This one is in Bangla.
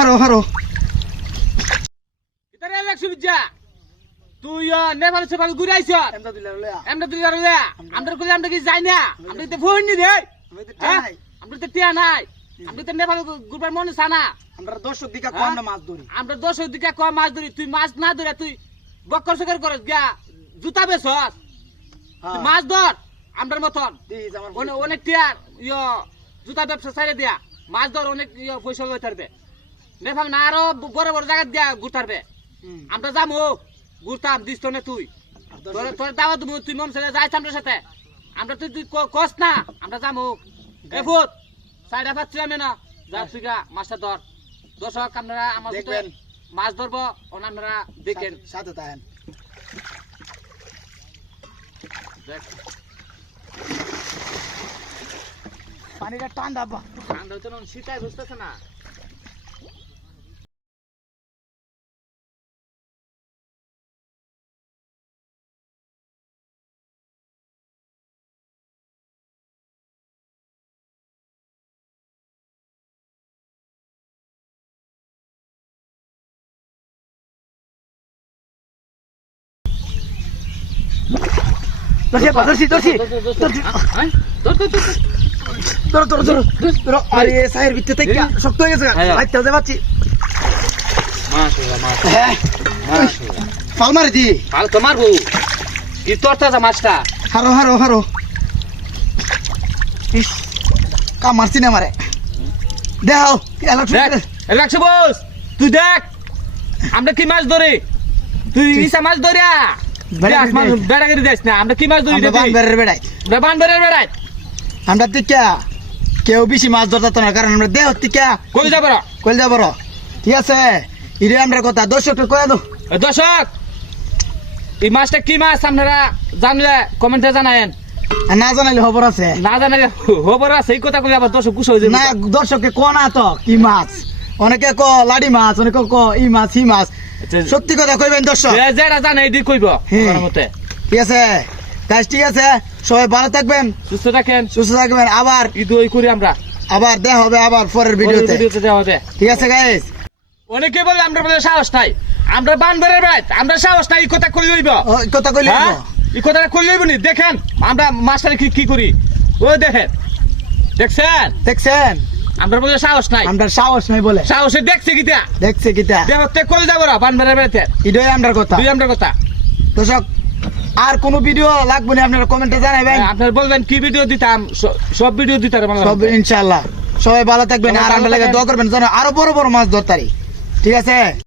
হারো ইতারে লাগছ বিজা তুই নেপাল সেপাল ঘুরে আইছ এমদা দিলা লয়া আমরা তুই আর লয়া আমরা কই আমরা কি যাই না আমরা তো ফোন নি রে আমি তো টাই আমরা তো টিয়া নাই আমরা তো নেপাল ঘুরবার মন সানা আমরা 10 দিকা কোন না মাছ ধরি আমরা 10 দিকে কম মাছ ধরি তুই মাছ না ধরে তুই বক্কর সকর করস গিয়া জুতা বেছস তুই মাছ ধর আমরার মতন দিস আমার অনেক টিয়ার জুতা ব্যবসা ছাইরে দিয়া মাছ ধর অনেক পয়সা লই থাকবে নেপাল না আরো বড় বড় জায়গা দিয়া ঘুরতারবে আমরা যাবো ঘুরতাম দিস তো না তুই তোর দাওয়া তুমি তুই মন ছেড়ে যাইছ আমার সাথে আমরা তুই কষ্ট না আমরা যাবো এ ফুট সাইডা পাচ্ছি আমি না যা তুই গা মাছটা ধর দর্শক আপনারা আমার সাথে মাছ ধরবো আপনারা দেখেন সাথে তাহেন পানিটা ঠান্ডা বা ঠান্ডা হচ্ছে না শীতায় বুঝতেছে না ধরছি ধরো আরে সাহের ভিতরে থেকে শক্ত হয়ে গেছে হাইতে হতে পারছি পাল মারি দি পাল তো মারবো কি তোরতা মাছটা হারো ইস কা মারছি না মারে দেখাও রাখছে বস তুই দেখ আমরা কি মাছ ধরি তুই ইসা মাছ ধরিয়া বেড়া করে দিস না আমরা কি মাছ ধরি বানবেড়ের বেড়াই বানবেড়ের বেড়াই আমরা টিকা কেউ বেশি মাছ ধরতে না কারণ আমরা দেহ টিকা কই যাব ঠিক আছে ইরে আমরা কথা দর্শকটা কয়ে দাও দর্শক এই মাছটা কি মাছ আপনারা জানলে কমেন্টে জানায়েন আর না জানাইলে খবর আছে না জানালে খবর আছে এই কথা কই আবার দর্শক গুছ হয়ে যাবে না দর্শককে ক না তো কি মাছ অনেকে ক লাডি মাছ অনেকে ক ই মাছ হি মাছ সত্যি কথা কইবেন দর্শক যেটা জানে এই কইব আমার মতে ঠিক আছে গাইস ঠিক আছে সবাই ভালো থাকবেন সুস্থ থাকবেন আবার ঈদ ওই করি আমরা আবার দেখা হবে আবার পরের ভিডিওতে দেওয়া হবে ঠিক আছে গাইস অনেকে বলে আমরা বলে সাহস নাই আমরা বানবেড়ের বেড়াই আমরা সাহস নাই এই কথা কই লইব এই কথা কইলে এই কথাটা কই লইব নি দেখেন আমরা মাছটা কি করি ওই দেখছেন আমরা বলে সাহস নাই আমরা সাহস নাই বলে সাহসে দেখছে কিটা দেখতে কল যাব না বানবেড়ের বেড়াইতে ইডই আমরা কথা দর্শক আর কোন ভিডিও লাগবে না আপনারা কমেন্টে জানাবেন আপনারা বলবেন কি ভিডিও দিতাম সব ভিডিও দিতাম সব ইনশাআল্লাহ সবাই ভালো থাকবেন আর আমরা লাগে দোয়া করবেন যেন আরো বড় বড় মাছ ধরতারি ঠিক আছে।